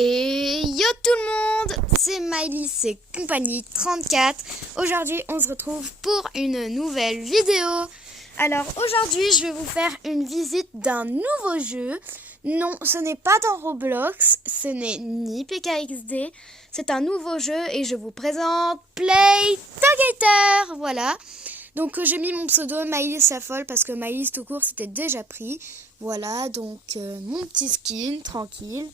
Et yo tout le monde, c'est Maëlys et compagnie 34. Aujourd'hui on se retrouve pour une nouvelle vidéo. Alors aujourd'hui je vais vous faire une visite d'un nouveau jeu. Non, ce n'est pas dans Roblox, ce n'est ni PKXD. C'est un nouveau jeu et je vous présente Play Together. Voilà. Donc j'ai mis mon pseudo Maëlys la folle parce que Maëlys tout court c'était déjà pris. Voilà, donc mon petit skin, tranquille.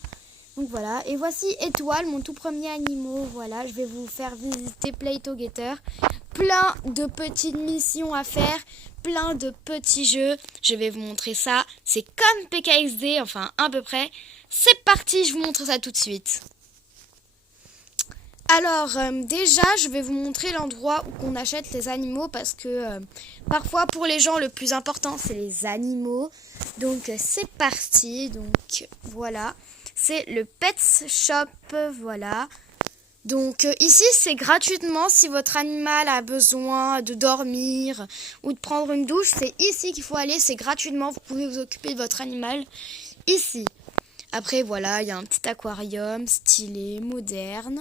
Donc voilà, et voici Étoile, mon tout premier animal. Voilà, je vais vous faire visiter Play Together. Plein de petites missions à faire, plein de petits jeux. Je vais vous montrer ça. C'est comme PKXD, enfin à peu près. C'est parti, je vous montre ça tout de suite. Alors déjà, je vais vous montrer l'endroit où on achète les animaux parce que parfois pour les gens le plus important c'est les animaux. Donc c'est parti, donc voilà. C'est le Pets Shop, voilà. Donc ici c'est gratuitement si votre animal a besoin de dormir ou de prendre une douche. C'est ici qu'il faut aller, c'est gratuitement, vous pouvez vous occuper de votre animal ici. Après voilà, il y a un petit aquarium stylé, moderne.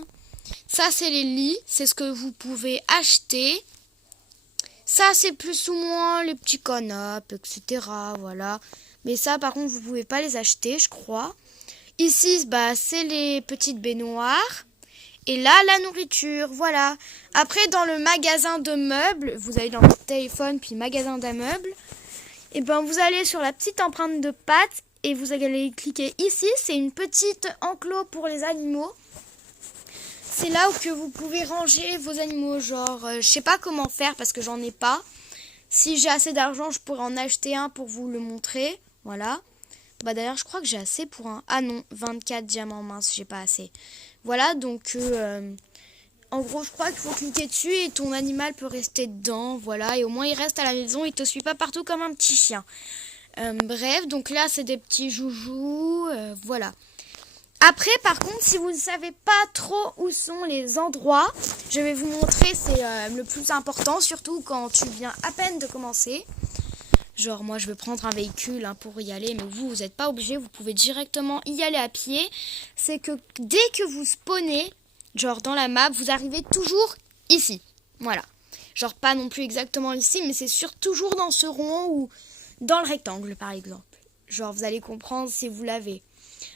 Ça c'est les lits, c'est ce que vous pouvez acheter. Ça c'est plus ou moins les petits canapes, etc. Voilà. Mais ça par contre vous pouvez pas les acheter, je crois. Ici, c'est les petites baignoires. Et là, la nourriture, voilà. Après, dans le magasin de meubles, vous allez dans votre téléphone, puis magasin d'un meuble. Et vous allez sur la petite empreinte de patte et vous allez cliquer ici. C'est une petite enclos pour les animaux. C'est là où que vous pouvez ranger vos animaux. Genre, je sais pas comment faire parce que j'en ai pas. Si j'ai assez d'argent, je pourrais en acheter un pour vous le montrer. Voilà. D'ailleurs, je crois que j'ai assez pour un... Ah non, 24 diamants, mince, j'ai pas assez. Voilà, donc... en gros, je crois qu'il faut cliquer dessus et ton animal peut rester dedans. Voilà, et au moins, il reste à la maison. Il te suit pas partout comme un petit chien. Bref, donc là, c'est des petits joujoux. Voilà. Après, par contre, si vous ne savez pas trop où sont les endroits, je vais vous montrer. C'est le plus important, surtout quand tu viens à peine de commencer. Genre moi je vais prendre un véhicule pour y aller, mais vous n'êtes pas obligé, vous pouvez directement y aller à pied. C'est que dès que vous spawnez, genre dans la map, vous arrivez toujours ici. Voilà. Genre pas non plus exactement ici, mais c'est toujours dans ce rond ou dans le rectangle par exemple. Genre vous allez comprendre si vous l'avez.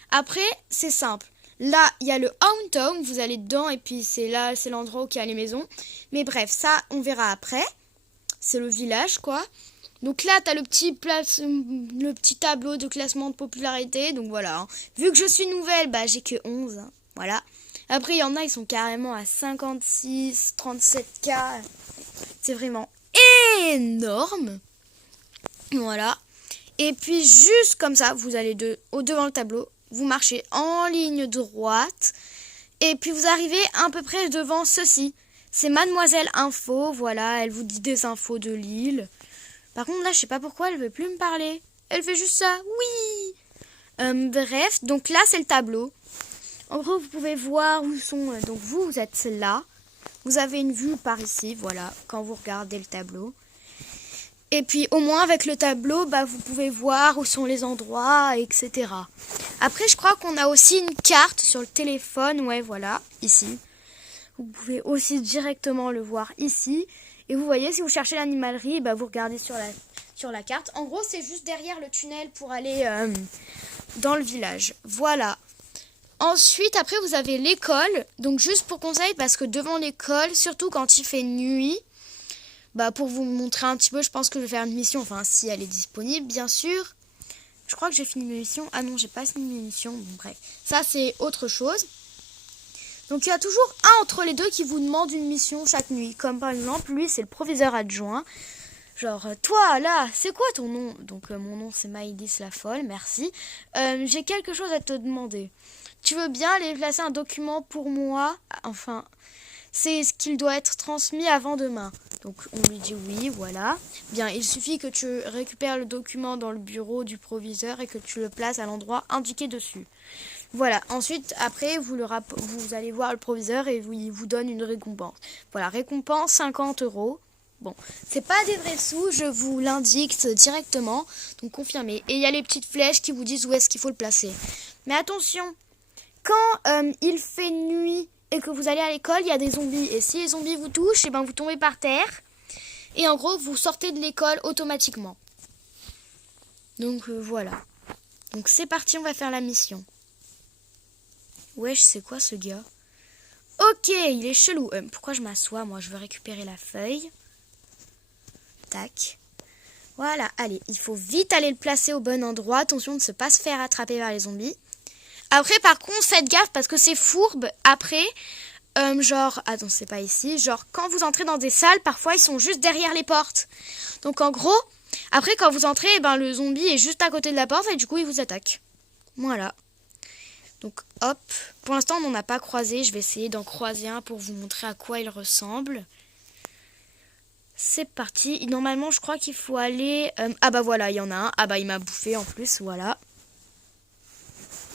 Après c'est simple. Là il y a le hometown, vous allez dedans et puis c'est là, c'est l'endroit où il y a les maisons. Mais bref, ça on verra après. C'est le village quoi. Donc là, tu as le petit tableau de classement de popularité. Donc voilà, vu que je suis nouvelle, j'ai que 11. Voilà. Après, il y en a, ils sont carrément à 56, 37K. C'est vraiment énorme. Voilà. Et puis, juste comme ça, vous allez devant le tableau. Vous marchez en ligne droite. Et puis, vous arrivez à peu près devant ceci. C'est Mademoiselle Info. Voilà, elle vous dit des infos de l'île. Par contre, là, je sais pas pourquoi elle veut plus me parler. Elle fait juste ça. Oui. Bref, donc là, c'est le tableau. En gros, vous pouvez voir où sont... donc, vous êtes là. Vous avez une vue par ici, voilà, quand vous regardez le tableau. Et puis, au moins, avec le tableau, vous pouvez voir où sont les endroits, etc. Après, je crois qu'on a aussi une carte sur le téléphone. Ouais, voilà, ici. Vous pouvez aussi directement le voir ici. Et vous voyez, si vous cherchez l'animalerie, vous regardez sur la carte. En gros, c'est juste derrière le tunnel pour aller dans le village. Voilà. Ensuite, après, vous avez l'école. Donc, juste pour conseil, parce que devant l'école, surtout quand il fait nuit, pour vous montrer un petit peu, je pense que je vais faire une mission. Enfin, si elle est disponible, bien sûr. Je crois que j'ai fini mes missions. Ah non, j'ai pas fini mes missions. Bon, bref. Ça, c'est autre chose. Donc il y a toujours un entre les deux qui vous demande une mission chaque nuit. Comme par exemple, lui c'est le proviseur adjoint. Genre, toi là, c'est quoi ton nom? Donc mon nom c'est Maëlys la folle, merci. J'ai quelque chose à te demander. Tu veux bien aller placer un document pour moi? Enfin, c'est ce qu'il doit être transmis avant demain. Donc on lui dit oui, voilà. Bien, il suffit que tu récupères le document dans le bureau du proviseur et que tu le places à l'endroit indiqué dessus. Voilà, ensuite, après, vous allez voir le proviseur et il vous donne une récompense. Voilà, récompense 50 €. Bon, c'est pas des vrais sous, je vous l'indique directement, donc confirmez. Et il y a les petites flèches qui vous disent où est-ce qu'il faut le placer. Mais attention, quand il fait nuit et que vous allez à l'école, il y a des zombies. Et si les zombies vous touchent, et ben vous tombez par terre. Et en gros, vous sortez de l'école automatiquement. Donc voilà. Donc c'est parti, on va faire la mission. Wesh, c'est quoi ce gars? Ok, il est chelou. Pourquoi je m'assois? Moi, je veux récupérer la feuille. Tac. Voilà, allez, il faut vite aller le placer au bon endroit. Attention de ne pas se faire attraper par les zombies. Après, par contre, faites gaffe parce que c'est fourbe. Après, genre, attends, c'est pas ici. Genre, quand vous entrez dans des salles, parfois, ils sont juste derrière les portes. Donc, en gros, après, quand vous entrez, eh ben, le zombie est juste à côté de la porte et du coup, il vous attaque. Voilà. Donc, hop. Pour l'instant, on n'en a pas croisé. Je vais essayer d'en croiser un pour vous montrer à quoi il ressemble. C'est parti. Normalement, je crois qu'il faut aller... ah bah voilà, il y en a un. Ah bah, il m'a bouffé en plus, voilà.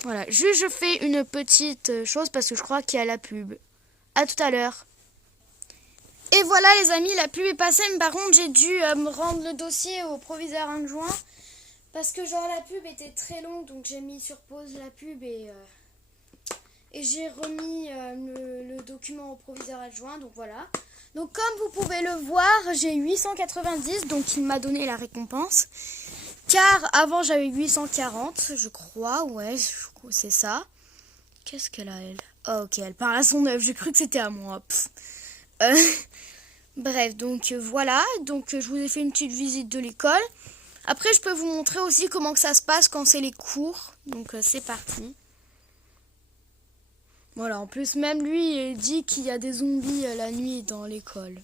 Voilà, juste je fais une petite chose parce que je crois qu'il y a la pub. À tout à l'heure. Et voilà les amis, la pub est passée, mais par contre j'ai dû me rendre le dossier au proviseur adjoint. Parce que genre la pub était très longue, donc j'ai mis sur pause la pub et j'ai remis le document au proviseur adjoint, donc voilà. Donc comme vous pouvez le voir, j'ai 890, donc il m'a donné la récompense. Car avant j'avais 840, je crois, ouais, c'est ça. Qu'est-ce qu'elle a elle? Oh, ok, elle parle à son œuf, j'ai cru que c'était à moi. Bref, donc voilà, donc je vous ai fait une petite visite de l'école. Après je peux vous montrer aussi comment que ça se passe quand c'est les cours, donc c'est parti. Voilà, en plus même lui il dit qu'il y a des zombies la nuit dans l'école.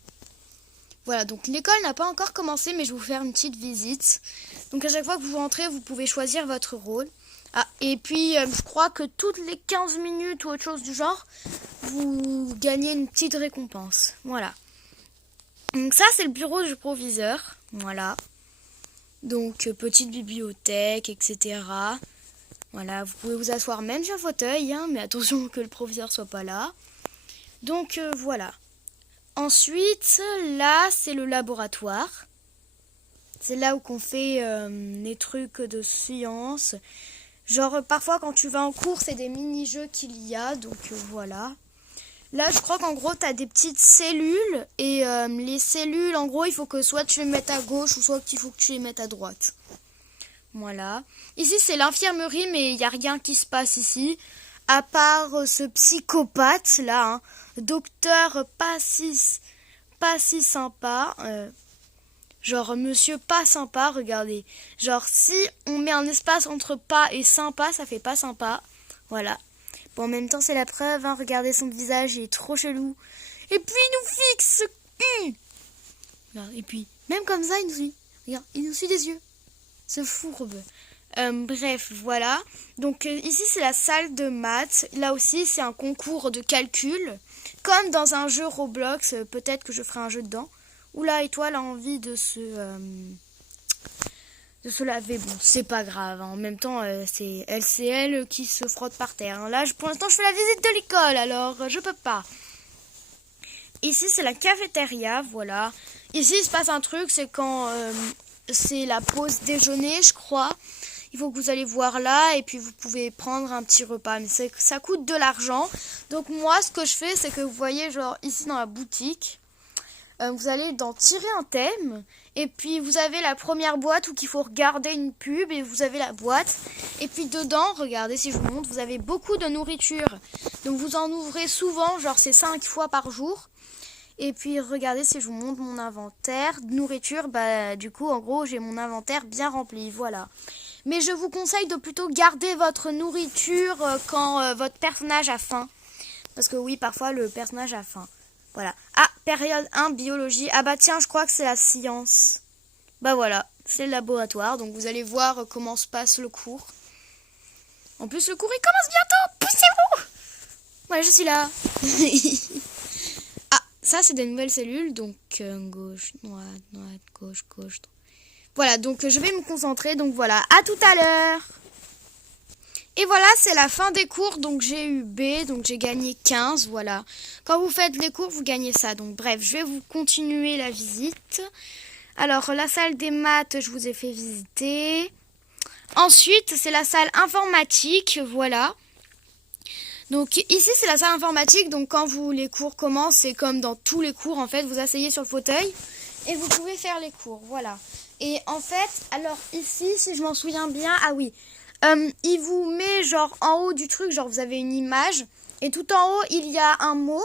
Voilà, donc l'école n'a pas encore commencé, mais je vais vous faire une petite visite. Donc à chaque fois que vous rentrez, vous pouvez choisir votre rôle. Ah, et puis je crois que toutes les 15 minutes ou autre chose du genre, vous gagnez une petite récompense. Voilà. Donc ça, c'est le bureau du proviseur. Voilà. Donc petite bibliothèque, etc. Voilà, vous pouvez vous asseoir même sur un fauteuil, hein, mais attention que le proviseur soit pas là. Donc voilà. Ensuite, là, c'est le laboratoire. C'est là où qu'on fait les trucs de science. Genre, parfois, quand tu vas en cours, c'est des mini-jeux qu'il y a. Donc, voilà. Là, je crois qu'en gros, tu as des petites cellules. Et les cellules, en gros, il faut que soit tu les mettes à gauche ou soit il faut que tu les mettes à droite. Voilà. Ici, c'est l'infirmerie, mais il n'y a rien qui se passe ici. À part ce psychopathe, là, hein. Docteur pas si sympa. Genre, monsieur pas sympa, regardez. Genre, si on met un espace entre pas et sympa, ça fait pas sympa. Voilà. Bon, en même temps, c'est la preuve, hein. Regardez son visage, il est trop chelou. Et puis, il nous fixe. Regarde, et puis, même comme ça, il nous suit. Regarde, il nous suit des yeux. Ce fourbe. Bref, voilà. Donc ici, c'est la salle de maths. Là aussi, c'est un concours de calcul. Comme dans un jeu Roblox, peut-être que je ferai un jeu dedans. Oula, Étoile a envie de se laver. Bon, c'est pas grave. Hein. En même temps, c'est elle qui se frotte par terre. Hein. Là, pour l'instant, je fais la visite de l'école, alors je peux pas. Ici, c'est la cafétéria, voilà. Ici, il se passe un truc, c'est quand c'est la pause déjeuner, je crois. Il faut que vous allez voir là et puis vous pouvez prendre un petit repas. Mais ça coûte de l'argent. Donc moi, ce que je fais, c'est que vous voyez, genre ici dans la boutique, vous allez dans tirer un thème. Et puis vous avez la première boîte où il faut regarder une pub et vous avez la boîte. Et puis dedans, regardez si je vous montre, vous avez beaucoup de nourriture. Donc vous en ouvrez souvent, genre c'est 5 fois par jour. Et puis regardez si je vous montre mon inventaire de nourriture, bah du coup en gros j'ai mon inventaire bien rempli, voilà. Mais je vous conseille de plutôt garder votre nourriture quand votre personnage a faim. Parce que oui, parfois le personnage a faim. Voilà. Ah, période 1, biologie. Ah bah tiens, je crois que c'est la science. Bah voilà, c'est le laboratoire. Donc vous allez voir comment se passe le cours. En plus le cours il commence bientôt. Poussez-vous. Ouais, je suis là. Ah, ça c'est des nouvelles cellules. Donc gauche, droite, gauche, gauche. Voilà, donc je vais me concentrer. Donc voilà, à tout à l'heure. Et voilà, c'est la fin des cours. Donc j'ai eu B, donc j'ai gagné 15. Voilà. Quand vous faites les cours, vous gagnez ça. Donc bref, je vais vous continuer la visite. Alors, la salle des maths, je vous ai fait visiter. Ensuite, c'est la salle informatique. Voilà. Donc ici c'est la salle informatique, donc quand les cours commencent, c'est comme dans tous les cours en fait, vous asseyez sur le fauteuil et vous pouvez faire les cours, voilà. Et en fait, alors ici, si je m'en souviens bien, ah oui, il vous met genre en haut du truc, genre vous avez une image et tout en haut il y a un mot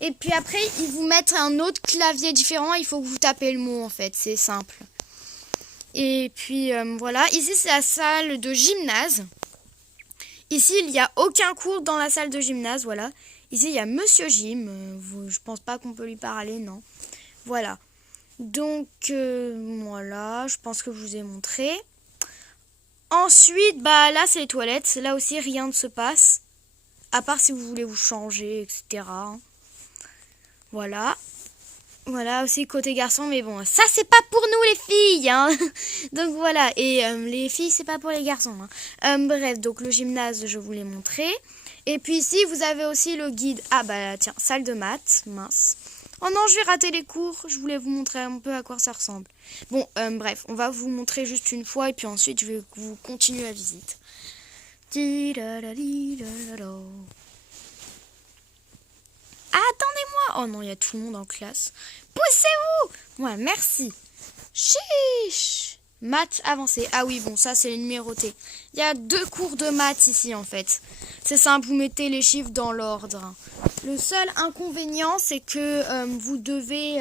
et puis après ils vous mettent un autre clavier différent, il faut que vous tapez le mot en fait, c'est simple. Et puis voilà, ici c'est la salle de gymnase. Ici, il n'y a aucun cours dans la salle de gymnase, voilà. Ici, il y a Monsieur Gym. Je pense pas qu'on peut lui parler, non. Voilà. Donc, voilà, je pense que je vous ai montré. Ensuite, bah là, c'est les toilettes. Là aussi, rien ne se passe. À part si vous voulez vous changer, etc. Voilà. Voilà, aussi côté garçon, mais bon, ça, c'est pas pour nous, les filles, hein. Donc, voilà. Et les filles, c'est pas pour les garçons, hein. Bref, donc le gymnase, je vous l'ai montré. Et puis ici, vous avez aussi le guide. Ah, bah, tiens, salle de maths, mince. Oh non, je vais rater les cours. Je voulais vous montrer un peu à quoi ça ressemble. Bon, bref, on va vous montrer juste une fois, et puis ensuite, je vais vous continuer la visite. Attendez-moi. Oh non, il y a tout le monde en classe. Poussez-vous. Ouais, merci. Chiche. Maths avancé. Ah oui, bon, ça, c'est les numérotés. Il y a 2 cours de maths ici, en fait. C'est simple, vous mettez les chiffres dans l'ordre. Le seul inconvénient, c'est que vous devez...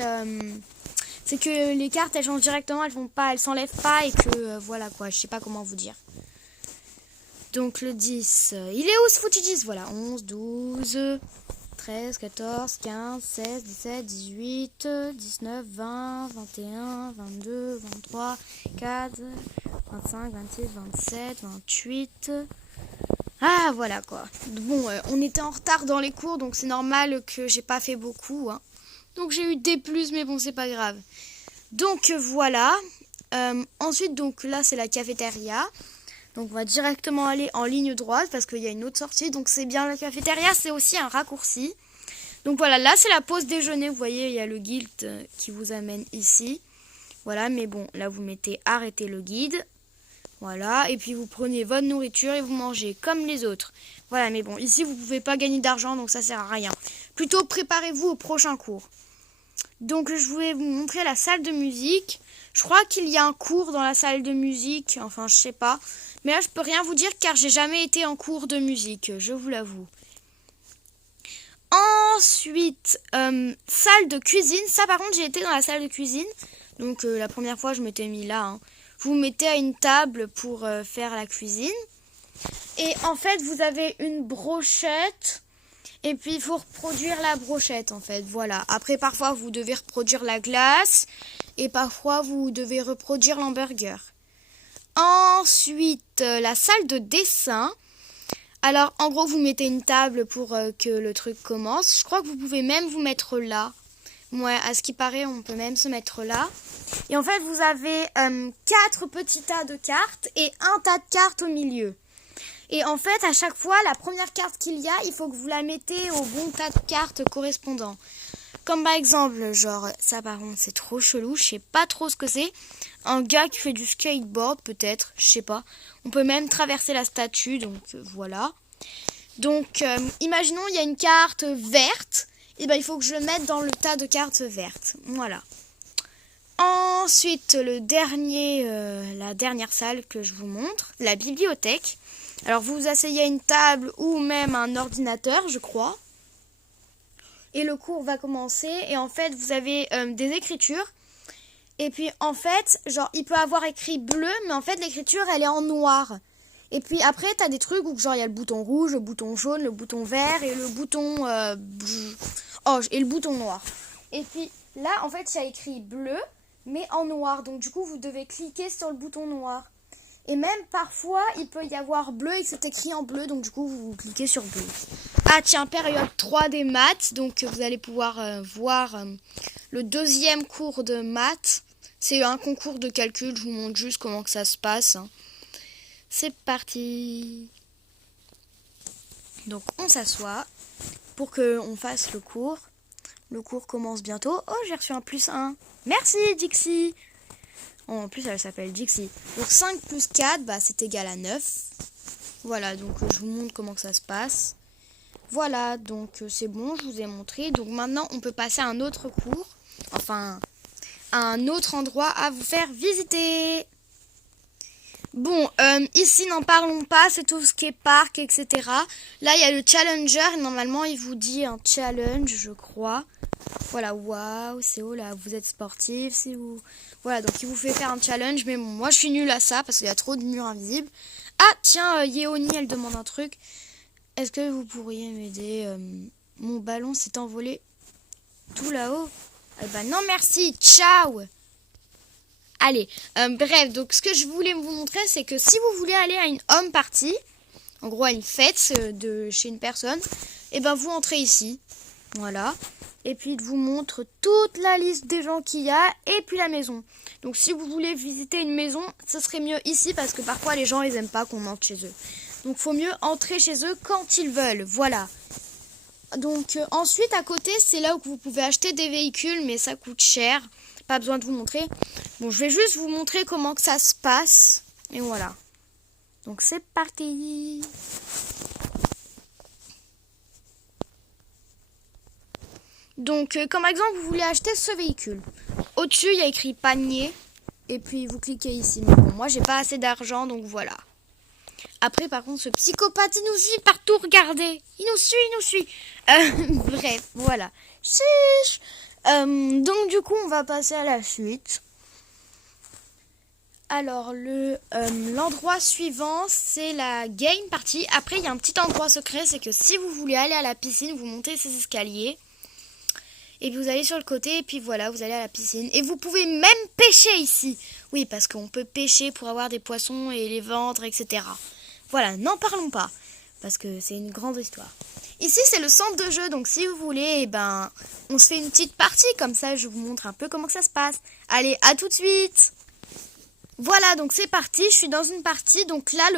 c'est que les cartes, elles changent directement, elles s'enlèvent pas, et que, voilà, quoi, je sais pas comment vous dire. Donc, le 10. Il est où, ce foutu 10? Voilà, 11, 12... 13, 14, 15, 16, 17, 18, 19, 20, 21, 22, 23, 4, 25, 26, 27, 28. Ah, voilà quoi. Bon, on était en retard dans les cours, donc c'est normal que j'ai pas fait beaucoup. Hein. Donc j'ai eu des plus, mais bon, c'est pas grave. Donc voilà. Ensuite, donc là, c'est la cafétéria. Donc on va directement aller en ligne droite parce qu'il y a une autre sortie. Donc c'est bien la cafétéria, c'est aussi un raccourci. Donc voilà, là c'est la pause déjeuner. Vous voyez, il y a le guide qui vous amène ici. Voilà, mais bon, là vous mettez arrêter le guide. Voilà, et puis vous prenez votre nourriture et vous mangez comme les autres. Voilà, mais bon, ici vous ne pouvez pas gagner d'argent, donc ça sert à rien. Plutôt préparez-vous au prochain cours. Donc je voulais vous montrer la salle de musique. Je crois qu'il y a un cours dans la salle de musique, enfin je sais pas. Mais là, je peux rien vous dire car j'ai jamais été en cours de musique, je vous l'avoue. Ensuite, salle de cuisine. Ça, par contre, j'ai été dans la salle de cuisine. Donc, la première fois, je m'étais mis là. Hein. Vous mettez à une table pour faire la cuisine. Et en fait, vous avez une brochette. Et puis, il faut reproduire la brochette, en fait. Voilà. Après, parfois, vous devez reproduire la glace. Et parfois, vous devez reproduire l'hamburger. Ensuite, la salle de dessin. Alors, en gros, vous mettez une table pour que le truc commence. Je crois que vous pouvez même vous mettre là. Ouais, à ce qui paraît, on peut même se mettre là. Et en fait, vous avez 4 petits tas de cartes et un tas de cartes au milieu. Et en fait, à chaque fois, la première carte qu'il y a, il faut que vous la mettez au bon tas de cartes correspondant. Comme par exemple, genre, ça par contre, c'est trop chelou, je sais pas trop ce que c'est. Un gars qui fait du skateboard, peut-être, je sais pas. On peut même traverser la statue, donc voilà. Donc, imaginons, il y a une carte verte. Et ben, il faut que je le mette dans le tas de cartes vertes. Voilà. Ensuite, la dernière salle que je vous montre, la bibliothèque. Alors, vous vous asseyez à une table ou même un ordinateur, je crois. Et le cours va commencer. Et en fait, vous avez des écritures. Et puis, en fait, genre, il peut avoir écrit bleu, mais en fait, l'écriture, elle est en noir. Et puis, après, t'as des trucs où, genre, il y a le bouton rouge, le bouton jaune, le bouton vert et le bouton... et le bouton noir. Et puis, là, en fait, il y a écrit bleu, mais en noir. Donc, du coup, vous devez cliquer sur le bouton noir. Et même, parfois, il peut y avoir bleu et c'est écrit en bleu. Donc, du coup, vous cliquez sur bleu. Ah, tiens, période 3 des maths. Donc, vous allez pouvoir voir le deuxième cours de maths. C'est un concours de calcul. Je vous montre juste comment que ça se passe. C'est parti. Donc, on s'assoit pour qu'on fasse le cours. Le cours commence bientôt. Oh, j'ai reçu un +1. Merci, Dixie. Oh, en plus, elle s'appelle Dixie. Donc, 5 plus 4, bah, c'est égal à 9. Voilà, donc je vous montre comment que ça se passe. Voilà, donc c'est bon, je vous ai montré. Donc maintenant, on peut passer à un autre cours. Enfin, à un autre endroit à vous faire visiter. Bon, ici, n'en parlons pas, c'est tout ce qui est parc, etc. Là, il y a le challenger. Normalement, il vous dit un challenge, je crois. Voilà, waouh, c'est haut là, vous êtes sportif, c'est où. Voilà, donc il vous fait faire un challenge. Mais bon, moi, je suis nulle à ça parce qu'il y a trop de murs invisibles. Ah, tiens, Yéoni, elle demande un truc. Est-ce que vous pourriez m'aider? Mon ballon s'est envolé tout là-haut. Eh ben non, merci, ciao. Allez, bref, donc ce que je voulais vous montrer, c'est que si vous voulez aller à une home party, en gros à une fête de chez une personne, et ben vous entrez ici, voilà, et puis il vous montre toute la liste des gens qu'il y a, et puis la maison. Donc si vous voulez visiter une maison, ce serait mieux ici, parce que parfois les gens, ils aiment pas qu'on entre chez eux. Donc faut mieux entrer chez eux quand ils veulent, voilà. Donc ensuite, à côté, c'est là où vous pouvez acheter des véhicules, mais ça coûte cher. Pas besoin de vous montrer. Bon, je vais juste vous montrer comment que ça se passe. Et voilà. Donc c'est parti. Donc comme exemple, vous voulez acheter ce véhicule. Au-dessus, il y a écrit panier. Et puis vous cliquez ici. Mais bon, moi j'ai pas assez d'argent, donc voilà. Après, par contre, ce psychopathe, il nous suit partout, regardez. Il nous suit. Bref, voilà. Chiche. Donc du coup, on va passer à la suite. Alors, l'endroit suivant, c'est la game party. Après, il y a un petit endroit secret, c'est que si vous voulez aller à la piscine, vous montez ces escaliers. Et puis vous allez sur le côté, et puis voilà, vous allez à la piscine. Et vous pouvez même pêcher ici. Oui, parce qu'on peut pêcher pour avoir des poissons et les vendre, etc. Voilà, n'en parlons pas, parce que c'est une grande histoire. Ici, c'est le centre de jeu, donc si vous voulez, eh ben, on se fait une petite partie, comme ça, je vous montre un peu comment ça se passe. Allez, à tout de suite. Voilà, donc c'est parti, je suis dans une partie, donc là,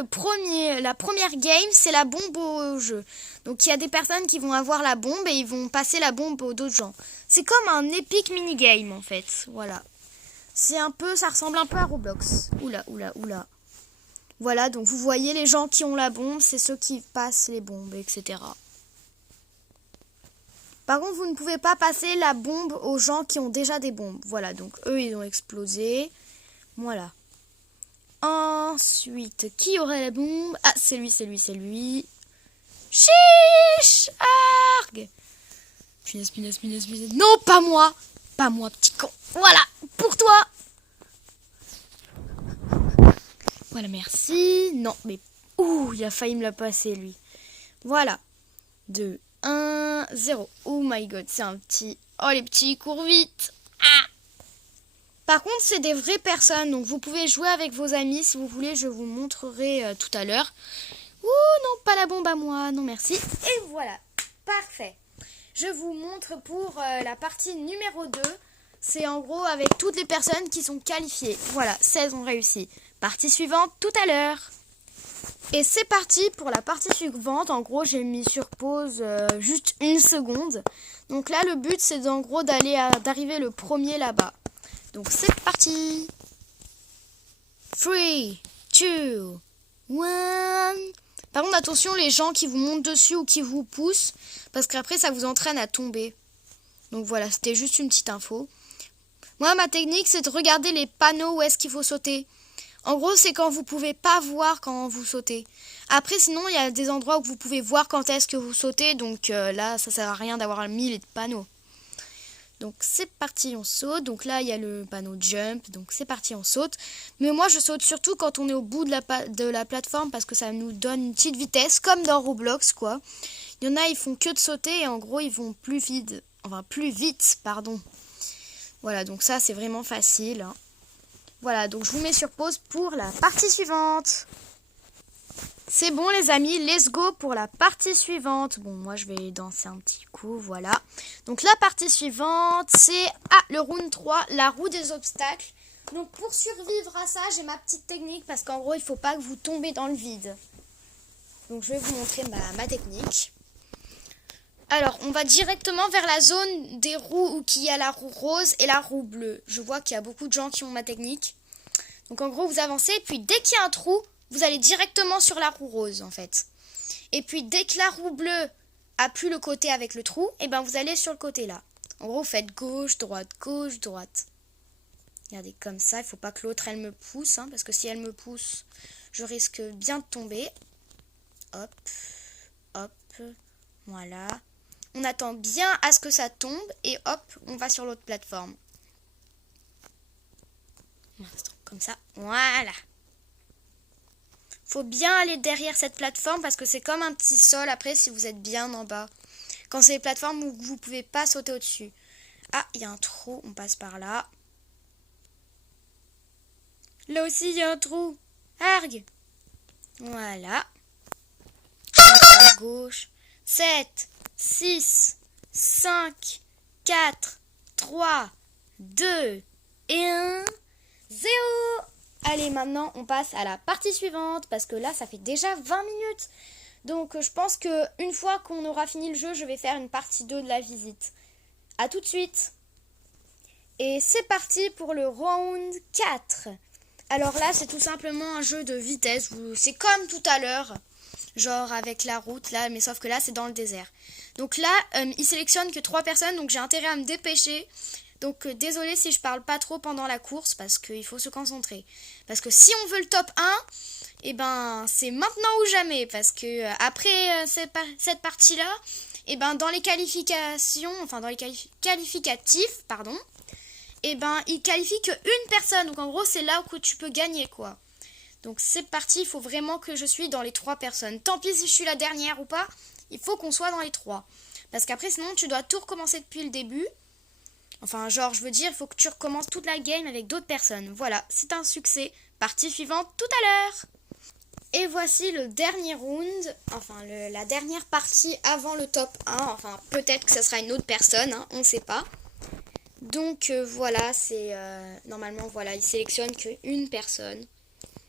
la première game, c'est la bombe au jeu. Donc il y a des personnes qui vont avoir la bombe et ils vont passer la bombe aux d'autres gens. C'est comme un épique mini-game, en fait, voilà. Ça ressemble un peu à Roblox. Oula. Voilà, donc vous voyez les gens qui ont la bombe, c'est ceux qui passent les bombes, etc. Par contre, vous ne pouvez pas passer la bombe aux gens qui ont déjà des bombes. Voilà, donc eux, ils ont explosé. Voilà. Ensuite, qui aurait la bombe? Ah, c'est lui. Chiche! Arg! Punaise. Non, pas moi! Pas moi, petit con. Voilà, pour toi! Voilà, merci. Non, mais... Ouh, il a failli me la passer, lui. Voilà. 2, 1, 0. Oh my god, c'est un petit... Oh, les petits, ils courent vite. Ah! Par contre, c'est des vraies personnes, donc vous pouvez jouer avec vos amis. Si vous voulez, je vous montrerai tout à l'heure. Ouh, non, pas la bombe à moi. Non, merci. Et voilà, parfait. Je vous montre pour la partie numéro 2. C'est en gros avec toutes les personnes qui sont qualifiées. Voilà, 16 ont réussi. Partie suivante tout à l'heure. Et c'est parti pour la partie suivante. En gros, j'ai mis sur pause juste 1 seconde. Donc là, le but, c'est en gros d'arriver le premier là-bas. Donc c'est parti. 3, 2, 1. Par contre, attention, les gens qui vous montent dessus ou qui vous poussent, parce qu'après, ça vous entraîne à tomber. Donc voilà, c'était juste une petite info. Moi, ma technique, c'est de regarder les panneaux où est-ce qu'il faut sauter. En gros, c'est quand vous pouvez pas voir quand vous sautez. Après, sinon, il y a des endroits où vous pouvez voir quand est-ce que vous sautez. Donc là, ça sert à rien d'avoir 1000 panneaux. Donc c'est parti, on saute. Donc là, il y a le panneau jump. Donc c'est parti, on saute. Mais moi, je saute surtout quand on est au bout de la plateforme parce que ça nous donne une petite vitesse, comme dans Roblox, quoi. Il y en a, ils font que de sauter et en gros, ils vont plus vite. Voilà, donc ça, c'est vraiment facile, hein. Voilà, donc je vous mets sur pause pour la partie suivante. C'est bon les amis, let's go pour la partie suivante. Bon, moi je vais danser un petit coup, voilà. Donc la partie suivante, c'est le round 3, la roue des obstacles. Donc pour survivre à ça, j'ai ma petite technique parce qu'en gros, il ne faut pas que vous tombez dans le vide. Donc je vais vous montrer ma technique. Alors, on va directement vers la zone des roues où il y a la roue rose et la roue bleue. Je vois qu'il y a beaucoup de gens qui ont ma technique. Donc en gros, vous avancez, puis dès qu'il y a un trou, vous allez directement sur la roue rose, en fait. Et puis dès que la roue bleue a plus le côté avec le trou, et ben vous allez sur le côté là. En gros, faites gauche, droite, gauche, droite. Regardez, comme ça, il faut pas que l'autre, elle me pousse, hein, parce que si elle me pousse, je risque bien de tomber. Hop, hop, voilà. On attend bien à ce que ça tombe, et hop, on va sur l'autre plateforme. Comme ça, voilà. Faut bien aller derrière cette plateforme, parce que c'est comme un petit sol, après, si vous êtes bien en bas. Quand c'est les plateformes où vous pouvez pas sauter au-dessus. Ah, il y a un trou, on passe par là. Là aussi, il y a un trou. Argue. Voilà. À gauche. 7, 6, 5, 4, 3, 2 et 1. 0. Allez, maintenant, on passe à la partie suivante, parce que là, ça fait déjà 20 minutes. Donc, je pense qu'une fois qu'on aura fini le jeu, je vais faire une partie 2 de la visite. A tout de suite. Et c'est parti pour le round 4. Alors là, c'est tout simplement un jeu de vitesse. C'est comme tout à l'heure, genre avec la route, là, mais sauf que là, c'est dans le désert. Donc là, il sélectionne que 3 personnes, donc j'ai intérêt à me dépêcher. Donc désolé si je parle pas trop pendant la course, parce qu'il faut se concentrer. Parce que si on veut le top 1, eh ben, c'est maintenant ou jamais. Parce que après cette partie-là, eh ben, dans les qualifications, enfin dans les qualificatifs, pardon, et ben il qualifie qu'une personne. Donc en gros c'est là où tu peux gagner quoi. Donc c'est parti, il faut vraiment que je suis dans les 3 personnes. Tant pis si je suis la dernière ou pas, il faut qu'on soit dans les 3. Parce qu'après sinon tu dois tout recommencer depuis le début. Enfin genre je veux dire, il faut que tu recommences toute la game avec d'autres personnes. Voilà, c'est un succès. Partie suivante tout à l'heure. Et voici le dernier round, enfin la dernière partie avant le top 1. Enfin peut-être que ça sera une autre personne, hein, on ne sait pas. Donc voilà, c'est normalement voilà, il sélectionne qu'une personne.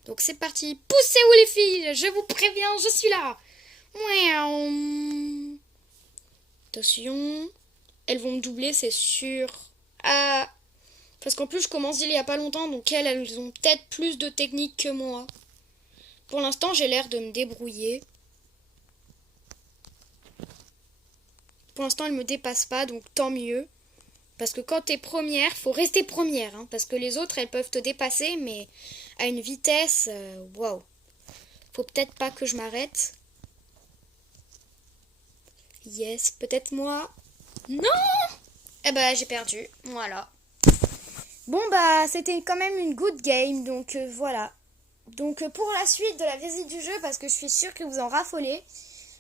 Donc c'est parti. Poussez-vous les filles, je vous préviens, je suis là. Mouah. Attention, elles vont me doubler, c'est sûr. Ah, parce qu'en plus je commence il y a pas longtemps, donc elles ont peut-être plus de technique que moi. Pour l'instant, j'ai l'air de me débrouiller. Pour l'instant, elles me dépassent pas, donc tant mieux. Parce que quand t'es première, faut rester première. Hein, parce que les autres, elles peuvent te dépasser, mais à une vitesse... Waouh. Faut peut-être pas que je m'arrête. Yes, peut-être moi. Non! Eh ben, j'ai perdu. Voilà. Bon, bah, c'était quand même une good game. Donc, voilà. Donc, pour la suite de la visite du jeu, parce que je suis sûre que vous en raffolez,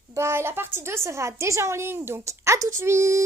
bah, la partie 2 sera déjà en ligne. Donc, à tout de suite!